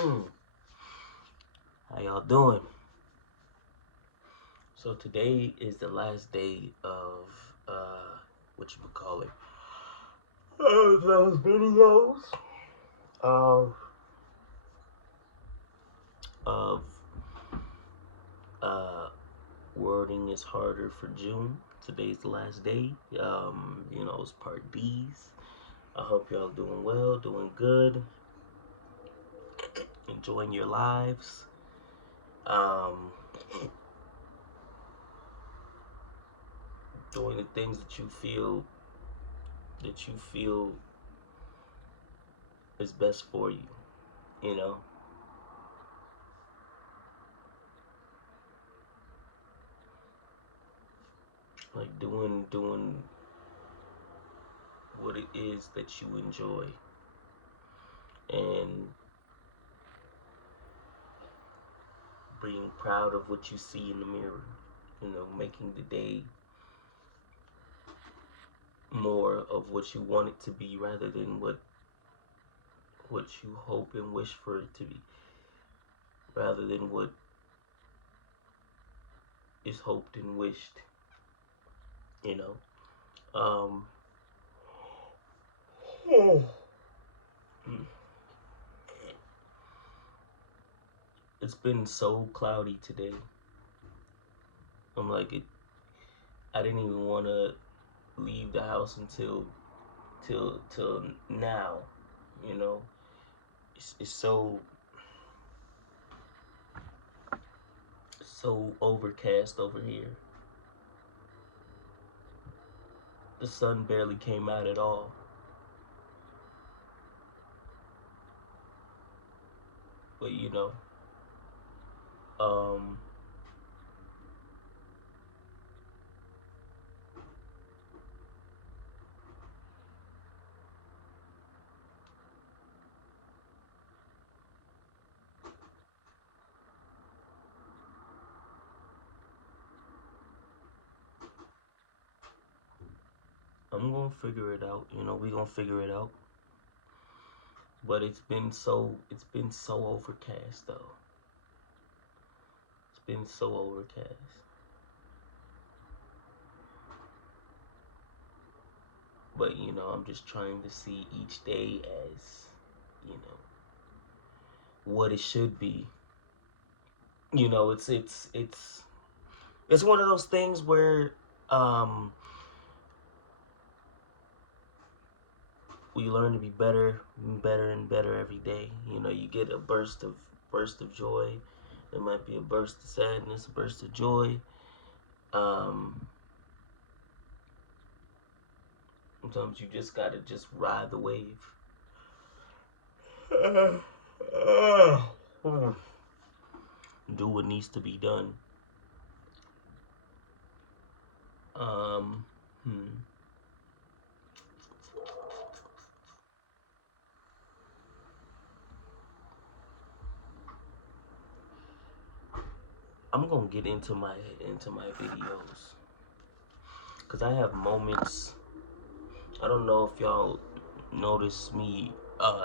How y'all doing? So today is the last day of what you would call it, those videos of of uh wording is harder for June. Today's the last day. It's part D's. I hope y'all doing well, doing good, enjoying your lives. Um, Doing the things that you feel is best for you, you know? Like doing what it is that you enjoy, and being proud of what you see in the mirror, making the day more of what you want it to be rather than what you hope and wish for it to be, rather than what is hoped and wished, you know. Um it's been so cloudy today. I'm like it I didn't even want to leave the house until till now, you know. It's so overcast over here. The sun barely came out at all. But um I'm gonna figure it out. We gonna figure it out. But it's been so overcast though. It's been so overcast. But I'm just trying to see each day as, you know, what it should be. It's one of those things where um we learn to be better, and better every day. You get a burst of joy. There might be a burst of sadness, a burst of joy. Um, Sometimes you just gotta just ride the wave. Do what needs to be done. Um, hmm. I'm gonna get into my videos because I have moments. I don't know if y'all notice me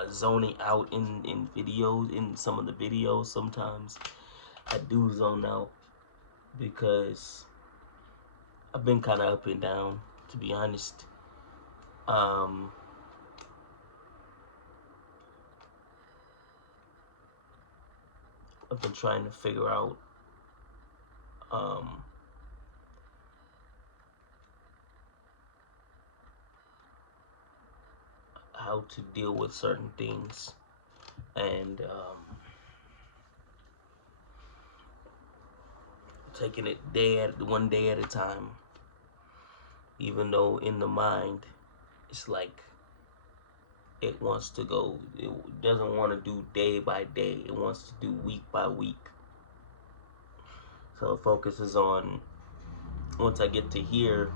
zoning out in videos, in some of the videos. Sometimes I do zone out because I've been kind of up and down, to be honest. um I've been trying to figure out um how to deal with certain things, and taking it one day at a time, even though in the mind it's like it wants to go, it doesn't want to do day by day, it wants to do week by week. So it focuses on, once I get to here,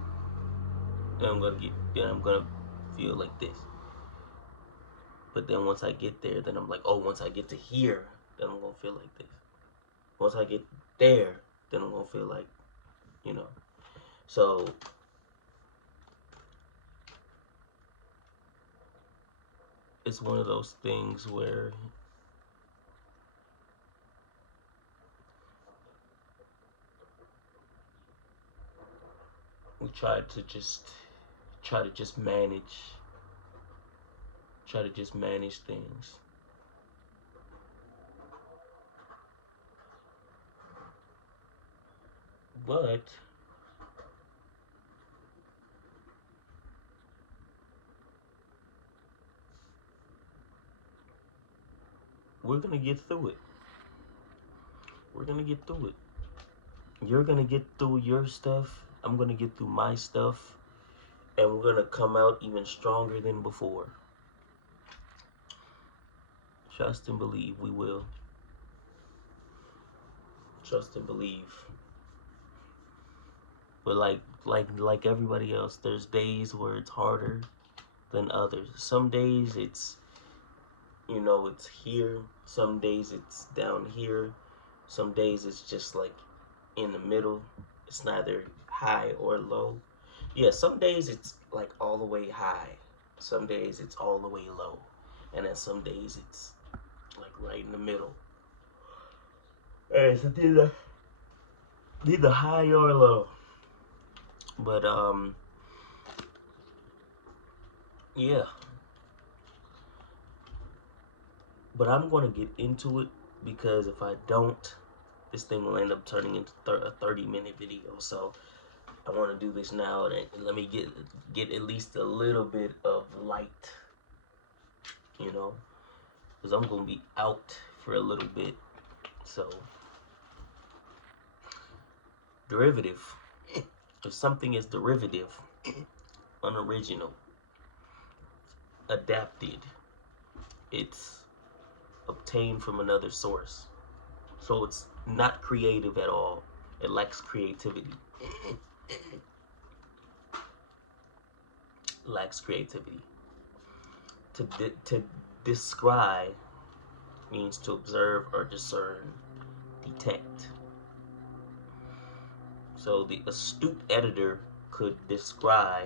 then I'm gonna feel like this. But then once I get there, then I'm like, oh, once I get to here, then I'm gonna feel like this. Once I get there, then I'm gonna feel like, you know. So it's one of those things where we try to just manage things. But we're gonna get through it. We're gonna get through it. You're gonna get through your stuff. I'm gonna get through my stuff. And we're gonna come out even stronger than before. Trust and believe we will. Trust and believe. But like everybody else, there's days where it's harder than others. Some days it's it's here. Some days it's down here. Some days it's just like in the middle. It's neither high or low. Yeah, some days it's like all the way high. Some days it's all the way low. And then some days it's like right in the middle. Alright, so neither high or low. But yeah. But I'm gonna get into it because if I don't, this thing will end up turning into a 30-minute video. So I want to do this now and let me get at least a little bit of light, because I'm gonna be out for a little bit. So derivative. If something is derivative, unoriginal, adapted, it's obtained from another source. So it's not creative at all. It lacks creativity. Lacks creativity. To descry means to observe or discern, detect. So the astute editor could descry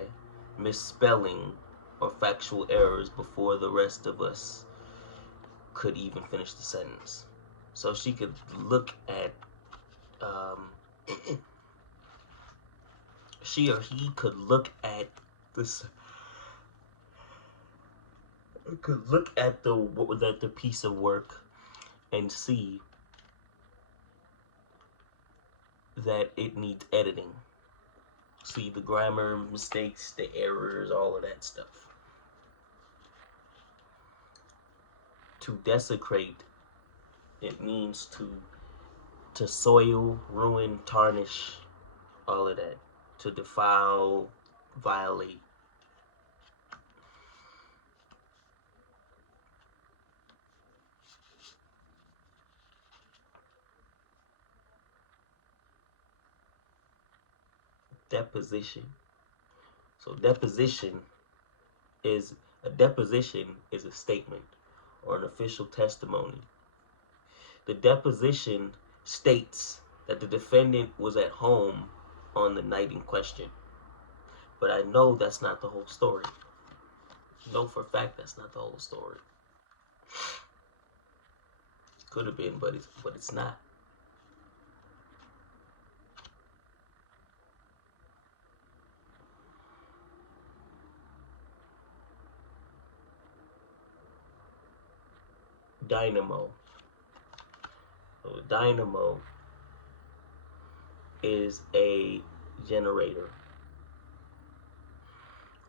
misspelling or factual errors before the rest of us could even finish the sentence. So she could look at, she or he could look at this, could look at the piece of work and see that it needs editing. See the grammar mistakes, the errors, all of that stuff. To desecrate, it means to soil, ruin, tarnish, all of that. To defile, violate. Deposition. So deposition is a statement or an official testimony. The deposition states that the defendant was at home on the night in question. But I know that's not the whole story. I know for a fact that's not the whole story. Could have been, but it's not. Dynamo. So a dynamo is a generator,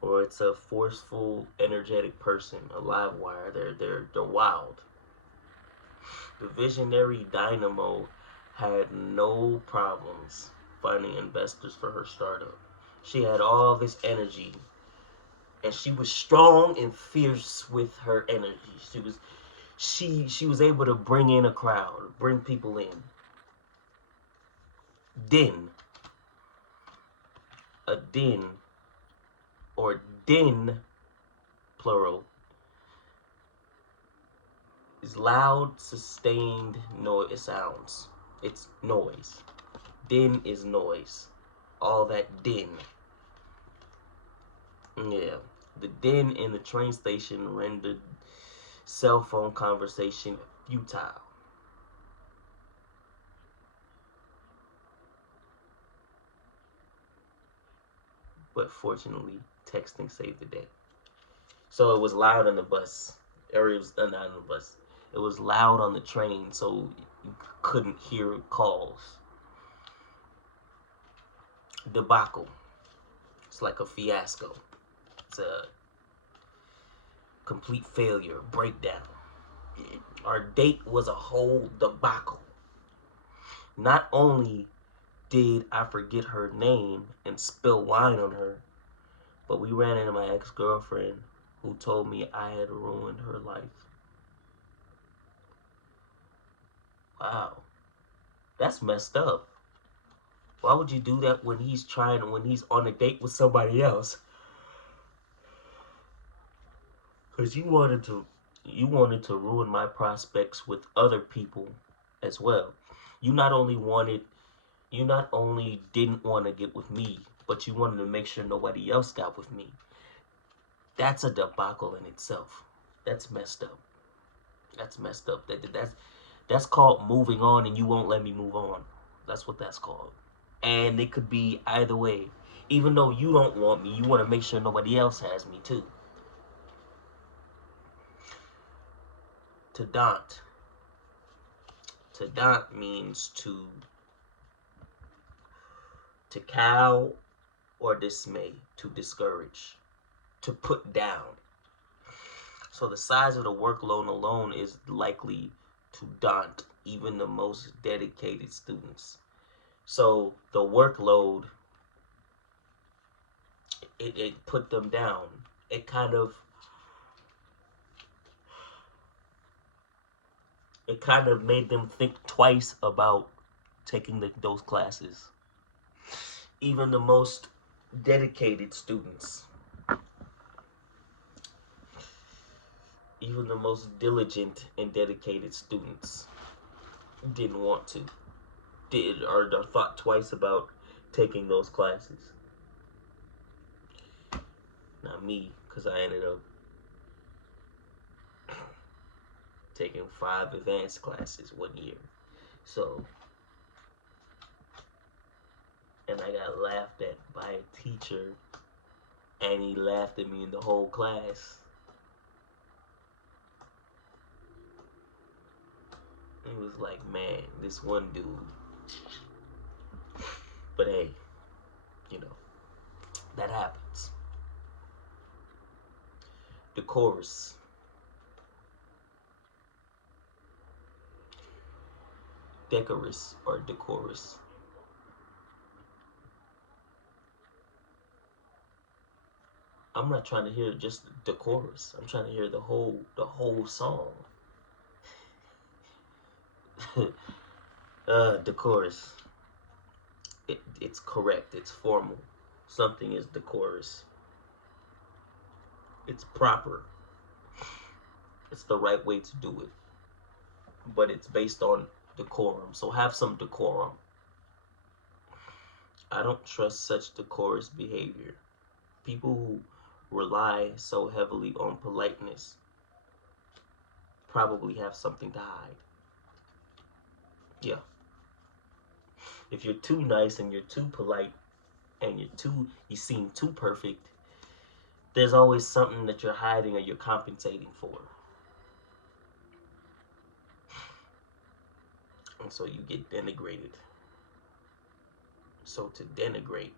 or it's a forceful, energetic person, a live wire. They're wild. The visionary dynamo had no problems finding investors for her startup. She had all this energy, and she was strong and fierce with her energy. She was able to bring in a crowd, bring people in. Den, a den, or din, plural, is loud, sustained noise sounds. It's noise. Din is noise. All that din. Yeah. The din in the train station rendered cell phone conversation futile. but fortunately, texting saved the day. So it was loud on the bus. Or it was not on the bus. It was loud on the train, so you couldn't hear calls. Debacle. It's like a fiasco. It's a complete failure, breakdown. Our date was a whole debacle. Not only did I forget her name and spill wine on her, but we ran into my ex-girlfriend who told me I had ruined her life. Wow, that's messed up. Why would you do that when he's on a date with somebody else? Because you wanted to ruin my prospects with other people as well. You not only wanted you not only didn't want to get with me, but you wanted to make sure nobody else got with me. That's a debacle in itself. That's messed up. That's messed up. That's called moving on, and you won't let me move on. That's what that's called. And it could be either way. Even though you don't want me, you want to make sure nobody else has me too. To daunt. To daunt means to cow or dismay, to discourage, to put down. So the size of the workload alone is likely to daunt even the most dedicated students. So the workload, it put them down. It kind of made them think twice about taking those classes. Even the most dedicated students, even the most diligent and dedicated students didn't want to, did or thought twice about taking those classes. Not me, because I ended up taking 5 advanced classes 1 year. So, and I got laughed at by a teacher, and he laughed at me in the whole class. It was like, man, this one dude. But hey, you know, that happens. The chorus. Decorous or decorous. I'm not trying to hear just the chorus. I'm trying to hear the whole song. The chorus. It's correct. It's formal. Something is decorous. It's proper. It's the right way to do it. But it's based on decorum. So have some decorum. I don't trust such decorous behavior. People who rely so heavily on politeness probably have something to hide. Yeah. If you're too nice and you're too polite and you seem too perfect, there's always something that you're hiding or you're compensating for. And so you get denigrated. So to denigrate,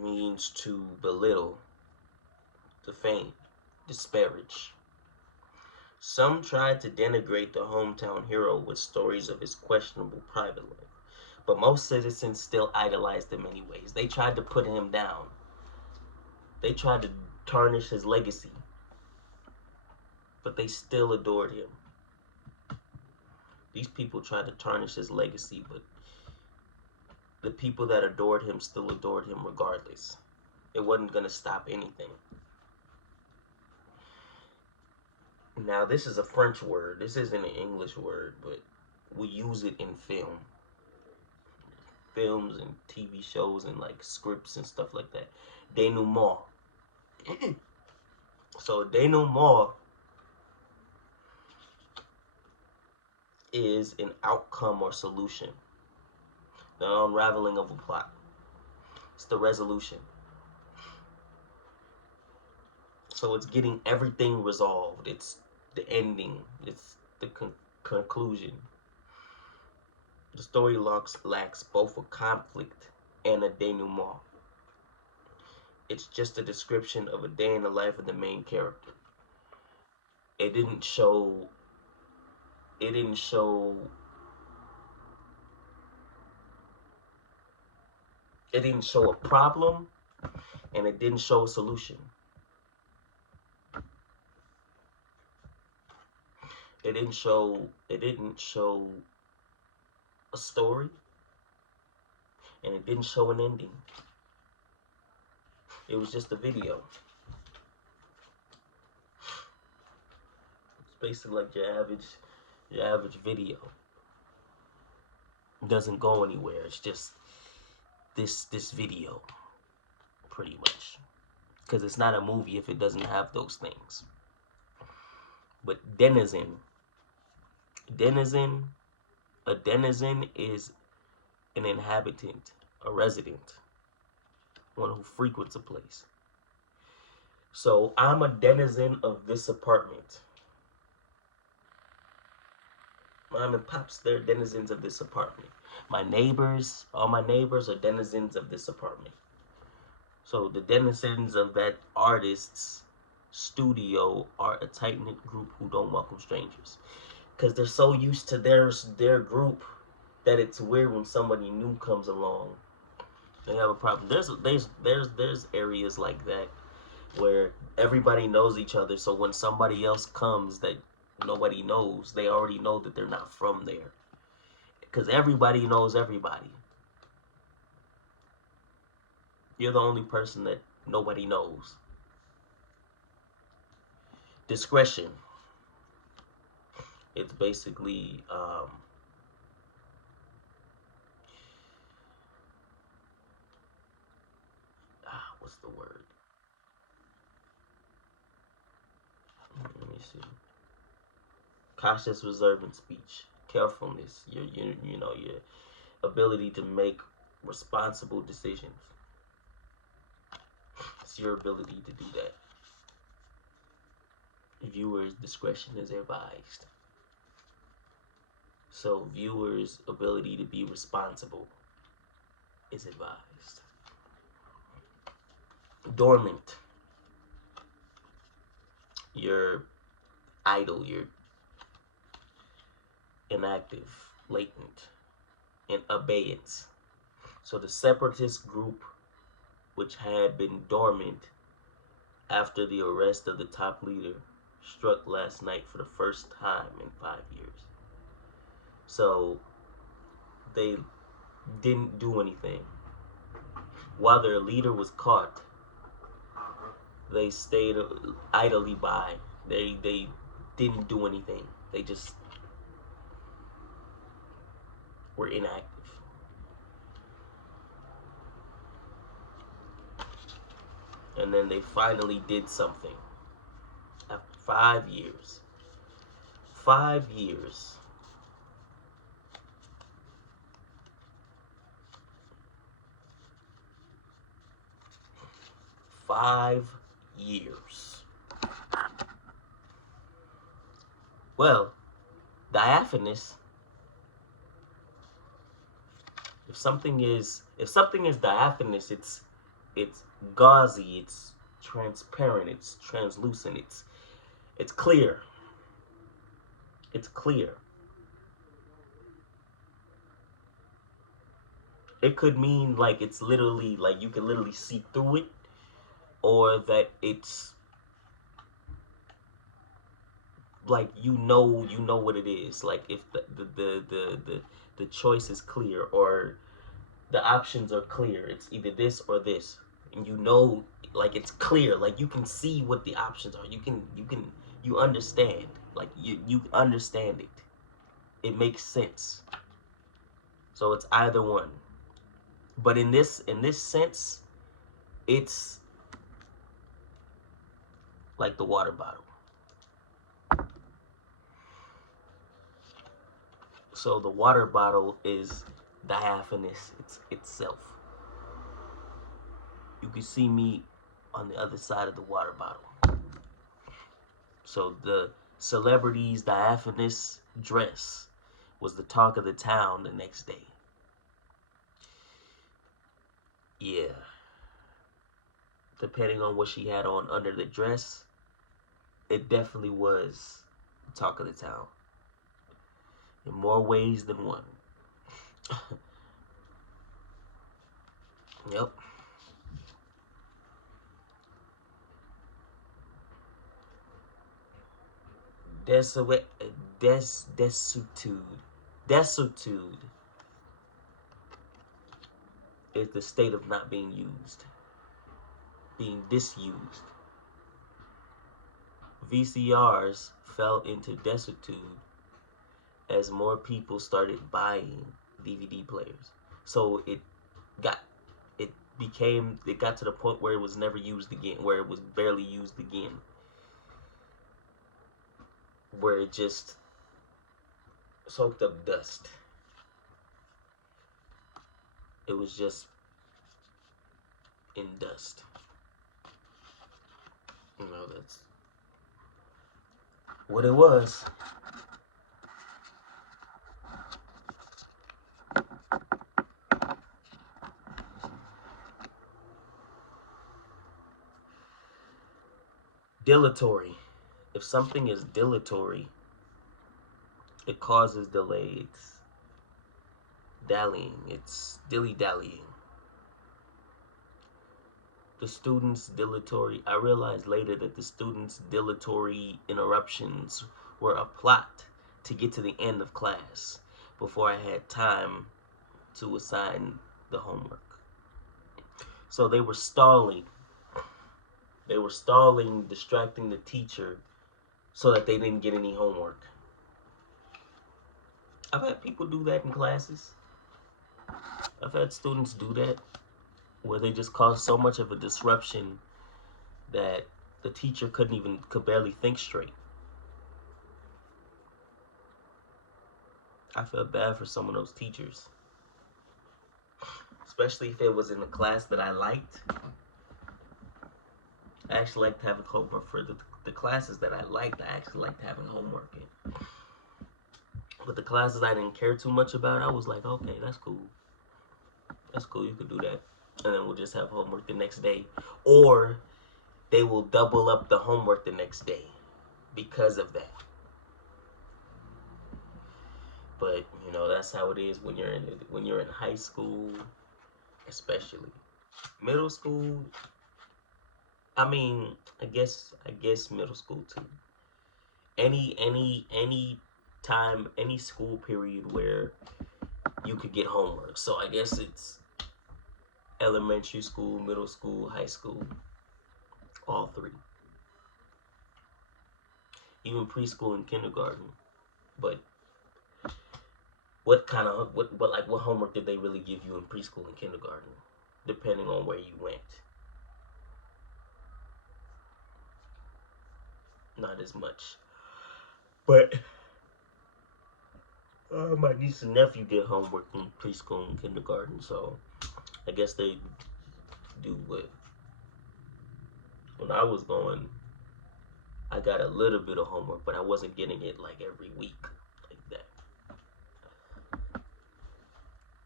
means to belittle, defame, disparage. Some tried to denigrate the hometown hero with stories of his questionable private life, but most citizens still idolized him anyways. They tried to put him down. They tried to tarnish his legacy, but they still adored him. These people tried to tarnish his legacy, but the people that adored him still adored him regardless. It wasn't going to stop anything. Now, this is a French word. This isn't an English word, but we use it in films and TV shows and like scripts and stuff like that. Denouement. So denouement is an outcome or solution, the unraveling of a plot. It's the resolution. So it's getting everything resolved. It's the ending. It's the conclusion. The story lacks both a conflict and a denouement. It's just a description of a day in the life of the main character. It didn't show. It didn't show. It didn't show a problem, and it didn't show a solution. It didn't show. It didn't show a story, and it didn't show an ending. It was just a video. It's basically like your average video. It doesn't go anywhere. It's just this video, pretty much. Because it's not a movie if it doesn't have those things. But denizen, a denizen is an inhabitant, a resident, one who frequents a place. So I'm a denizen of this apartment. Mom and pops, they're denizens of this apartment. My neighbors, all my neighbors are denizens of this apartment. So the denizens of that artist's studio are a tight-knit group who don't welcome strangers. Because they're so used to their group that it's weird when somebody new comes along. They have a problem. There's areas like that where everybody knows each other, so when somebody else comes that nobody knows, they already know that they're not from there. Because everybody knows everybody. You're the only person that nobody knows. Discretion. It's basically what's the word? Let me see. Cautious, reserved speech, carefulness, your ability to make responsible decisions. It's your ability to do that. Viewers' discretion is advised. So viewers' ability to be responsible is advised. Dormant. You're idle, you're inactive, latent, in abeyance. So the separatist group, which had been dormant after the arrest of the top leader, struck last night for the first time in 5 years. So they didn't do anything. While their leader was caught, they stayed idly by. They didn't do anything. They just were inactive. And then they finally did something. After 5 years. 5 years. Well, diaphanous. If something is diaphanous, it's gauzy, it's transparent, it's translucent, it's clear. It's clear. It could mean like it's literally like you can literally see through it, or that it's like you know what it is. Like if the choice is clear, or the options are clear. It's either this or this, and like it's clear. Like you can see what the options are. You understand. Like you understand it. It makes sense. So it's either one. But in this sense, it's like the water bottle. So the water bottle is diaphanous itself. You can see me on the other side of the water bottle. So the celebrity's diaphanous dress was the talk of the town the next day. Yeah. Depending on what she had on under the dress, it definitely was the talk of the town. In more ways than one. Yep. Desolate, desuetude. Desuetude is the state of not being used, being disused. VCRs fell into desuetude as more people started buying DVD players. So got it got to the point where it was never used again, where it was barely used again, where it just soaked up dust. It was just in dust. That's what it was. Dilatory. If something is dilatory, it causes delay. It's dallying. It's dilly-dallying. The students' dilatory. I realized later that the students' dilatory interruptions were a plot to get to the end of class before I had time to assign the homework. So they were stalling. They were stalling, distracting the teacher so that they didn't get any homework. I've had people do that in classes. I've had students do that where they just caused so much of a disruption that the teacher could barely think straight. I felt bad for some of those teachers, especially if it was in a class that I liked. I actually liked having homework for the classes that I liked. I actually liked having homework in. But the classes I didn't care too much about, I was like, okay, that's cool. That's cool, you could do that. And then we'll just have homework the next day. Or they will double up the homework the next day because of that. But that's how it is when you're in high school, especially middle school. I mean, I guess middle school too. Any time, any school period where you could get homework. So I guess it's elementary school, middle school, high school, all three. Even preschool and kindergarten. But what homework did they really give you in preschool and kindergarten? Depending on where you went. Not as much. But my niece and nephew did homework in preschool and kindergarten, so I guess they do what. When I was going, I got a little bit of homework, but I wasn't getting it like every week like that.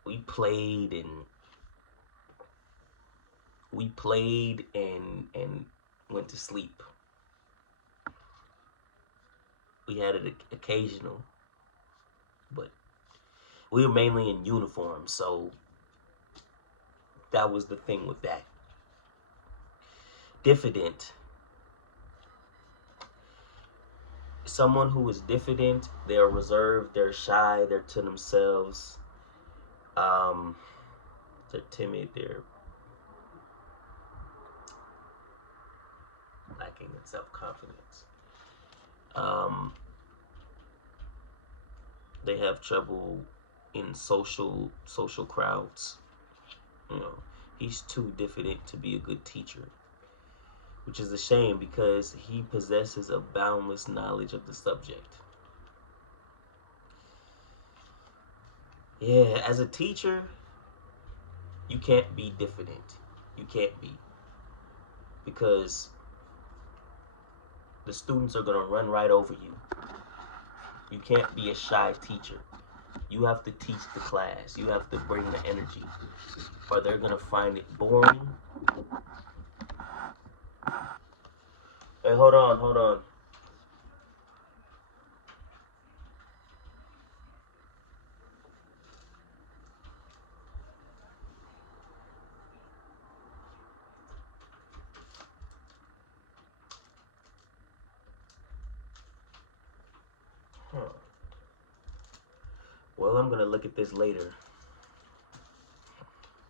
We played and went to sleep. We had it occasional, but we were mainly in uniform, so that was the thing with that. Diffident. Someone who is diffident, they're reserved, they're shy, they're to themselves. They're timid, they're lacking in self-confidence. They have trouble in social crowds. He's too diffident to be a good teacher, which is a shame because he possesses a boundless knowledge of the subject. Yeah, as a teacher, you can't be diffident. You can't be, because the students are gonna run right over you. You can't be a shy teacher. You have to teach the class. You have to bring the energy, or they're gonna find it boring. Hey, hold on, hold on. Huh. Well, I'm gonna look at this later,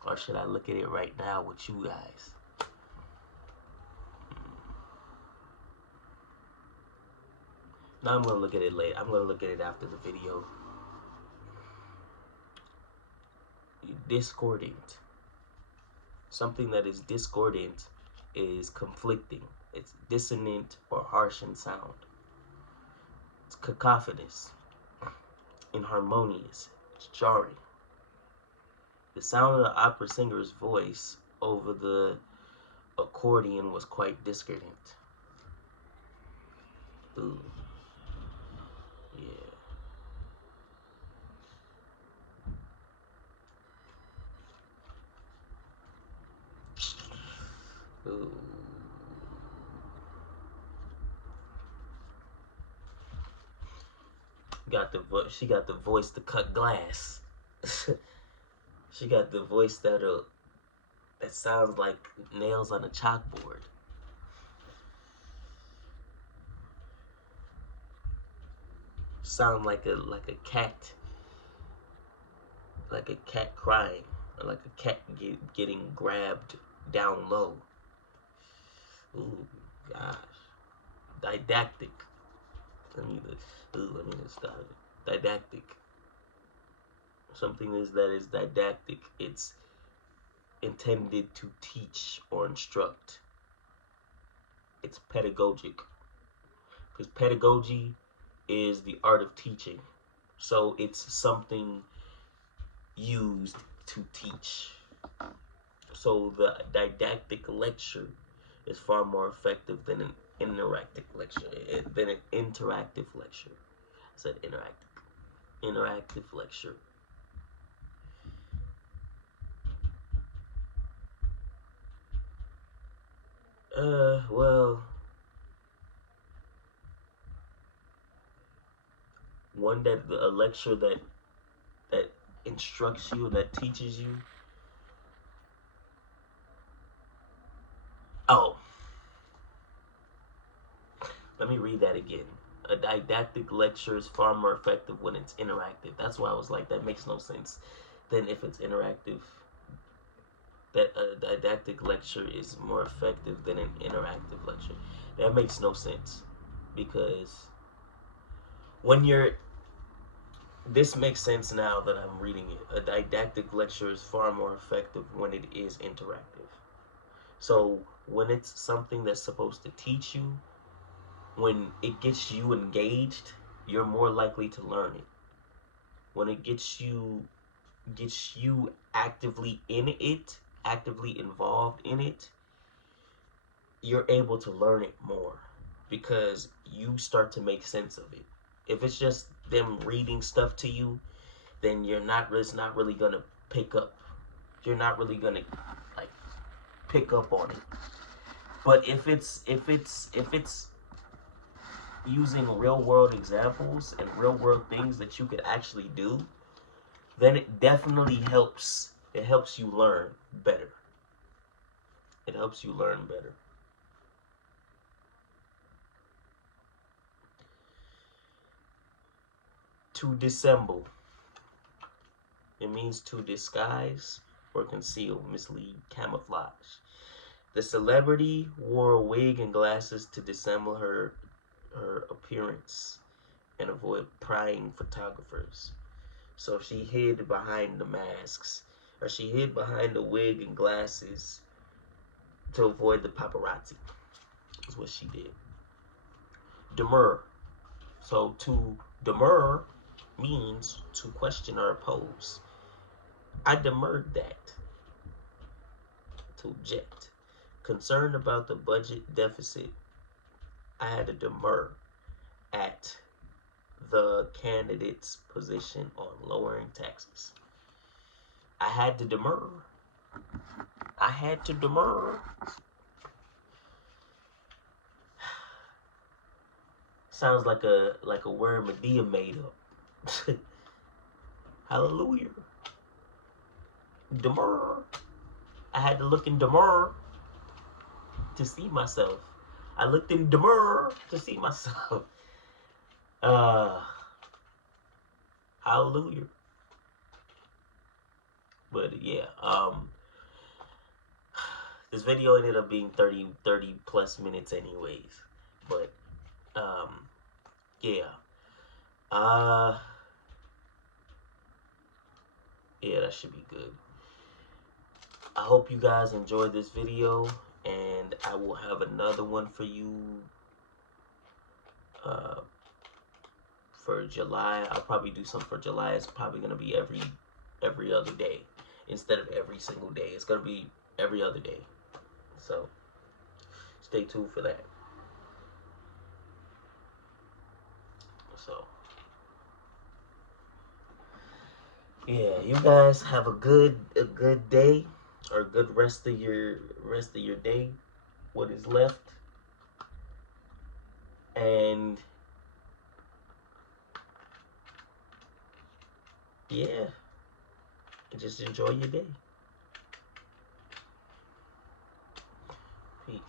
or should I look at it right now with you guys? No, I'm gonna look at it later. I'm gonna look at it after the video. Discordant. Something that is discordant is conflicting. It's dissonant or harsh in sound. It's cacophonous, inharmonious. It's jarring. The sound of the opera singer's voice over the accordion was quite discordant. Ooh, yeah. Ooh. She got the voice to cut glass. She got the voice that sounds like nails on a chalkboard. Sound like a cat, like a cat crying, or like a cat getting grabbed down low. Ooh, gosh, didactic. Let me just start. Didactic. Something that is didactic. It's intended to teach or instruct. It's pedagogic, because pedagogy is the art of teaching. So it's something used to teach. So the didactic lecture is far more effective than an interactive lecture. Than an interactive lecture. I said interactive. Interactive lecture. Well, a lecture that instructs you, that teaches you. Oh, let me read that again. A didactic lecture is far more effective when it's interactive. That's why I was like, that makes no sense. Then if it's interactive, that a didactic lecture is more effective than an interactive lecture. That makes no sense, because when you're this makes sense now that I'm reading it. A didactic lecture is far more effective when it is interactive. So when it's something that's supposed to teach you, when it gets you engaged, you're more likely to learn it. When it gets you actively in it, actively involved in it, you're able to learn it more, because you start to make sense of it. If it's just them reading stuff to you, then it's not really gonna pick up. You're not really gonna like pick up on it. But if it's using real world examples and real world things that you could actually do, then it definitely helps. It helps you learn better. It helps you learn better. To dissemble. It means to disguise or conceal, mislead, camouflage. The celebrity wore a wig and glasses to dissemble her appearance and avoid prying photographers. So she hid behind the masks, or she hid behind the wig and glasses to avoid the paparazzi. That's what she did. Demur. So to demur means to question or oppose. I demurred that. To object. Concerned about the budget deficit, I had to demur at the candidate's position on lowering taxes. I had to demur. I had to demur. Sounds like a word Medea made up. Hallelujah. Demur. I had to look in demur to see myself. I looked in demur to see myself. Uh, hallelujah. But yeah, this video ended up being 30 plus minutes anyways. But yeah. Uh yeah, that should be good. I hope you guys enjoyed this video, and I will have another one for you for July. I'll probably do something for July. It's probably gonna be every other day instead of every single day. It's gonna be every other day. So stay tuned for that. So yeah, you guys have a good day, or a good rest of your day, what is left. And yeah, just enjoy your day. Peace.